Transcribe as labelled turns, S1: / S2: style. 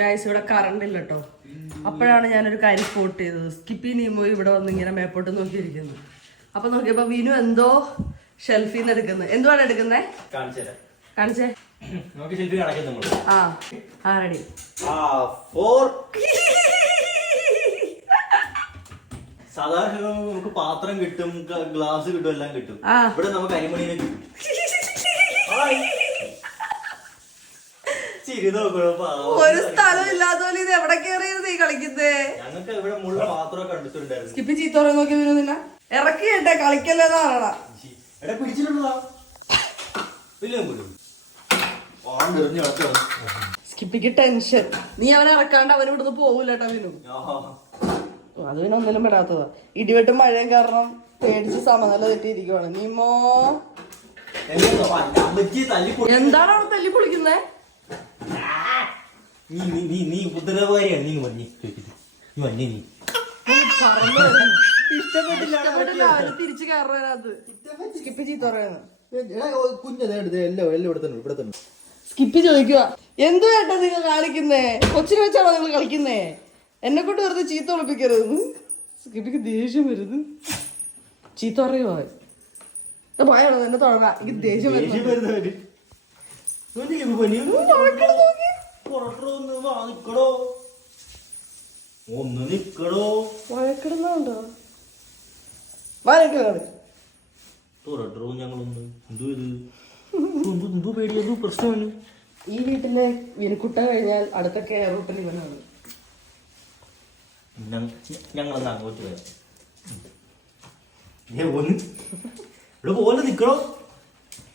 S1: Guys ഇവിടെ current ഇല്ല കേട്ടോ അപ്പോഴാണ് ഞാനൊരു കാര്യം സ്പോട്ട് ചെയ്തത്. സ്കിപ്പി നീമോ ഇവിടെ വന്ന് ഇങ്ങനെ മേപ്പോട്ട് നോക്കിയിരിക്കുന്നു. അപ്പൊ നോക്കിയപ്പോ വിനു എന്തോ ഷെൽഫിൽ നിന്ന് എടുക്കുന്നത് എന്തുവാണ് എടുക്കുന്നേ?
S2: കാണിച്ചേ.
S1: ആ ആ റെഡി
S2: സാധാരണ നമുക്ക് പാത്രം കിട്ടും ഗ്ലാസ് കിട്ടും എല്ലാം കിട്ടും. ഇവിടെ നമുക്ക് അരിമണീനെ കിട്ടും.
S1: ഒരു സ്ഥലം ഇല്ലാത്ത പോലെ ഇത് എവിടെ കയറിയത് നീ കളിക്കുന്നേ?
S2: ഞങ്ങൾക്ക് ഇവിടെ മുഴുവൻ പാത്രമൊക്കെ കണ്ടിട്ടുണ്ടായിരുന്നു
S1: സ്കിപ്പി ചീത്ത പറയാൻ നോക്കി വരുന്നില്ല നിന്നെ? ഇറക്കി കേട്ടെ കളിക്കല്ലെന്ന് പറയണ
S2: എടാ
S1: സ്കിപ്പിക്ക് ടെൻഷൻ. നീ അവനെ ഇറക്കാണ്ട് അവൻ ഇവിടുന്ന് പോകൂല കേട്ടോ വിനു അത് പിന്നെ ഒന്നിലും പെടാത്തതാ. ഇടിവെട്ടും മഴയും കാരണം പേടിച്ച് സമനില തെറ്റിയിരിക്കുവാണ്. നീമോ എന്താണ് അവിടെ തല്ലി പൊളിക്കുന്നേ?
S2: നീ നീ നീ നീ ഉപദ്രവകാരിയാണ് നീ മഞ്ഞി നീ മഞ്ഞ നീ.
S1: ഇഷ്ടപ്പെട്ടില്ല. തിരിച്ചു കയറാനത് സ്കിപ്പി ചീത്ത പറയുന്നത്
S2: കുഞ്ഞത് എല്ലാം എല്ലാം ഇവിടെ തന്നെ ഇവിടെ തന്നെ
S1: സ്കിപ്പി ചോദിക്കുക. എന്തു വേണ്ട നിങ്ങൾ കാണിക്കുന്നേ? കൊച്ചിനെ വെച്ചാണോ നിങ്ങൾ കളിക്കുന്നേ? എന്നെ കൊണ്ട് വെറുതെ ചീത്ത ഒളിപ്പിക്കരുത് സ്കിപ്പിക്ക് ദേഷ്യം വരുന്നു. ചീത്ത പറയുമോ? ഭയമാണ് എന്നെ തുടങ്ങാം എനിക്ക് ദേഷ്യം വരുന്നു
S2: വാ നിക്കടോ ഒന്ന് നിക്കടോ.
S1: വഴക്കിടുന്നുണ്ടോ വഴക്കിടാണ്
S2: തുറട്ടോ ഞങ്ങളൊന്ന് എന്തോ ഇത്? എന്തോ എന്തോ പേടി എന്തോ പ്രശ്നമാണ്?
S1: ഈ വീട്ടിലെ വിനുക്കുട്ട കഴിഞ്ഞാൽ അടുത്ത കെയർ റൂട്ടിൽ ഇവനാണ്
S2: ഞങ്ങളൊന്ന് അങ്ങോട്ട് വരാം. ഒന്ന്. ഇവിടെ പോലെ നിക്കണോ